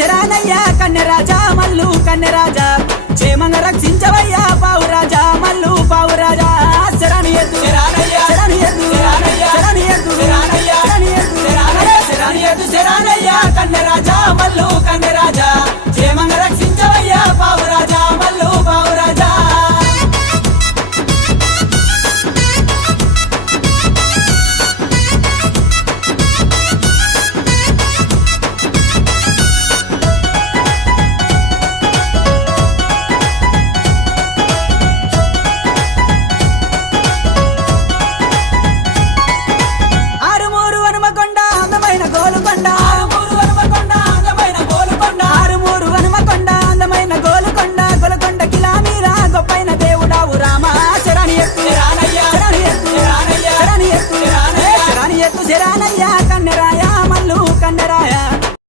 శరానయ్యా కన్నెరాజా మల్లు కన్నెరాజా క్షేమంగా రక్షించవయ్యా పావురాజా మల్లు పావురాజా శరణి ఎద్దు శరణి ఎద్దు శరణి ఎద్దు శరణి ఎద్దు శరణి ఎద్దు శరణయ్యా కన్నెరాజా మల్లు కన్నె